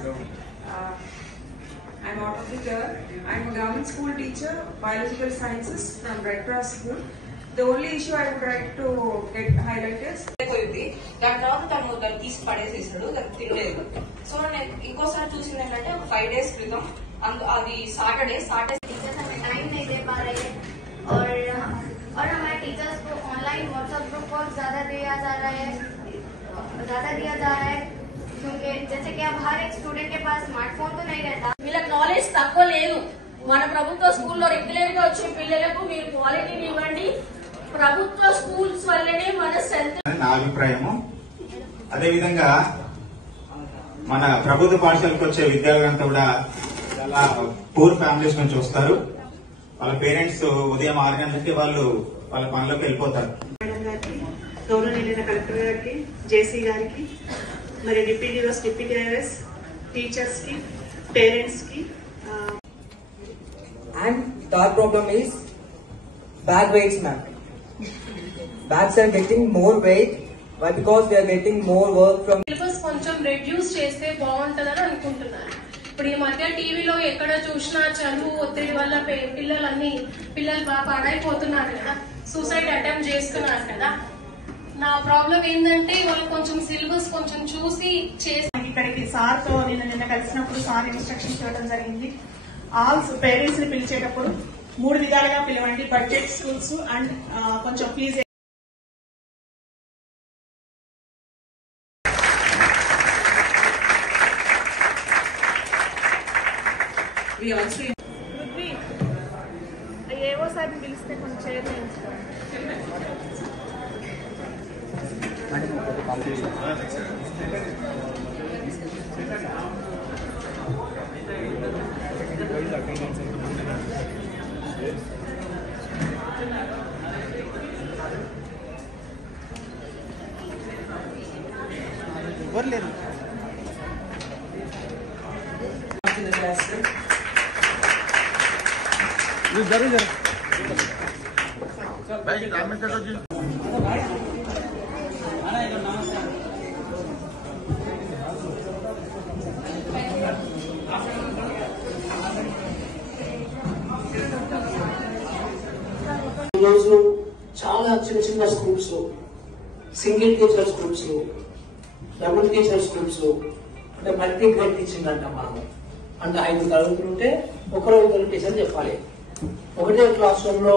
Uh, I'm out of the third. I'm a government school teacher, biological sciences from Red Cross School. The only issue I would like to get highlight is దాని తర్వాత తను తీసి పడేసేసాడు, దాన్ని తినలేదు. So నేను ఇంకోసారి చూసింది ఏంటంటే 5 days క్రితం అది సాటర్డే टाइम नहीं दे पा रहे हैं और हमारे टीचर्स को ऑनलाइन व्हाट्सएप ग्रुप वर्क ज्यादा दिया जा रहा है क्योंकि जैसे कि अब हर एक स्टूडेंट के पास स्मार्टफोन तो नहीं रहता. వీళ్ళకి నాలెడ్జ్ తక్కువ లేదు. మన ప్రభుత్వ స్కూల్లో రెగ్యులర్ గా వచ్చే పిల్లలకు మీరు క్వాలిటీని ఇవ్వండి. ప్రభుత్వ స్కూల్స్ వల్లనే మన స్ట్రెంత్ నా అభిప్రాయము. అదేవిధంగా మన ప్రభుత్వ పాఠశాలకు వచ్చే విద్యార్థులంతా కూడా చాలా పూర్ ఫ్యామిలీస్ నుంచి వస్తారు. వాళ్ళ పేరెంట్స్ ఉదయం 6 గంటలకి వాళ్ళు వాళ్ళ పనులకు వెళ్ళిపోతారు. మేడం గారికి, గౌరవనీయులైన కలెక్టర్ గారికి, జేసీ గారికి, మరి డిప్యూటీ ఐఎస్ టీచర్స్ కి, పేరెంట్స్ కి. And third problem is bag weights, ma'am. Bags are getting more weight. Why? Because they are getting more work from. Syllabus కొంచెం రెడ్యూస్ చేస్తే బాగుంటుందని అనుకుంటున్నాను. ఇప్పుడు ఈ మధ్య టీవీలో ఎక్కడ చూసినా చదువు ఒత్తిడి వల్ల పిల్లలు బాగా పాడైపోతున్నారు కదా, సూసైడ్ అటెంప్ట్ చేస్తున్నారు కదా. నా ప్రాబ్లం ఏంటంటే వాళ్ళు కొంచెం సిలబస్ కొంచెం చూసి చేసి ఇక్కడికి సార్ తో నిన్న కలిసినప్పుడు సార్ ఇన్స్ట్రక్షన్స్ ఇవ్వడం జరిగింది. ఆల్ పేరెంట్స్ ని పిలిచేటప్పుడు 3 విధాలుగా పిలవండి. బడ్జెట్ స్కూల్స్ అండ్ కొంచెం ఫీజు ఏవో సార్ పిలిస్తే కొంచెం చేయాలి. ఈరోజు చాలా చిన్న schools, single teacher schools, double teacher schools, అంటే మల్టీ గ్రేడ్ టీచింగ్ అంటాం మనం. అంటే 5 తరగతులు ఉంటే ఒకరో 2 టీచర్ చెప్పాలి. ఒకటే క్లాస్ రూమ్ లో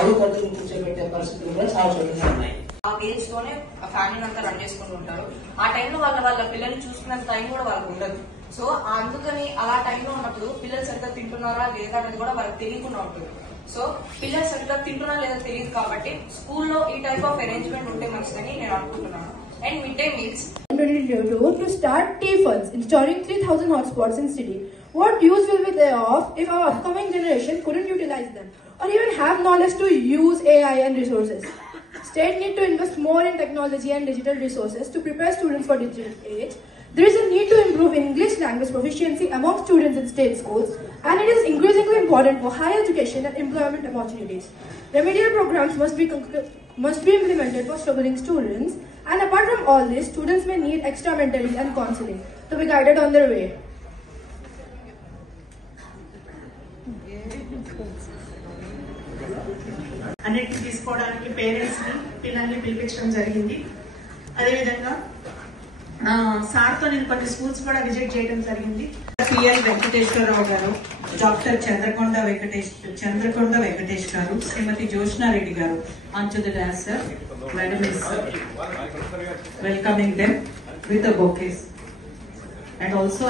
5 తరగతులు కూర్చోబెట్టే పరిస్థితులు కూడా చాలా చోట్ల ఉన్నాయి. ఆ ఏజ్ తోనే ఫ్యామిలీ అంతా రన్ చేసుకుంటూ ఉంటారు. ఆ టైంలో వాళ్ళ పిల్లల్ని చూసుకునే టైం కూడా వాళ్ళకి ఉండదు. సో అందుకని అలా టైంలో ఉన్నప్పుడు పిల్లలు సరిగ్గా తింటున్నారా లేదా అనేది కూడా వాళ్ళకి తెలియకుండా ఉంటుంది. సో పిల్లలు సరిగ్గా తింటున్నారా లేదా తెలియదు కాబట్టి స్కూల్లో ఈ టైప్ ఆఫ్ అరేంజ్మెంట్ ఉంటే మంచిదని నేను అనుకుంటున్నాను. And mid day meals to start T-funds, installing 3,000 hotspots in city. What use will be there of if our upcoming generation couldn't utilize them or even have knowledge to use AI and resources? State need to invest more in technology and digital resources to prepare students for digital age. There is a need to improve English language proficiency among students in state schools, and it is increasingly important for higher education and employment opportunities. Remedial programs must be implemented for struggling students, and apart from all this, students may need extra mentoring and counseling to be guided on their way. అన్నిటిని తీసుకోవడానికి parents ని, పిల్లల్ని పిలిపించడం జరిగింది. అదేవిధంగా సార్తో నేను కొన్ని schools కూడా విజిట్ చేయడం జరిగింది. పిఎల్ వెంకటేశ్వరరావు గారు, డాక్టర్ చంద్రకొండ వెంకటేష్ గారు, శ్రీమతి జోష్నారెడ్డి గారు on to the dance sir. Madam is welcoming them with the bouquets. And also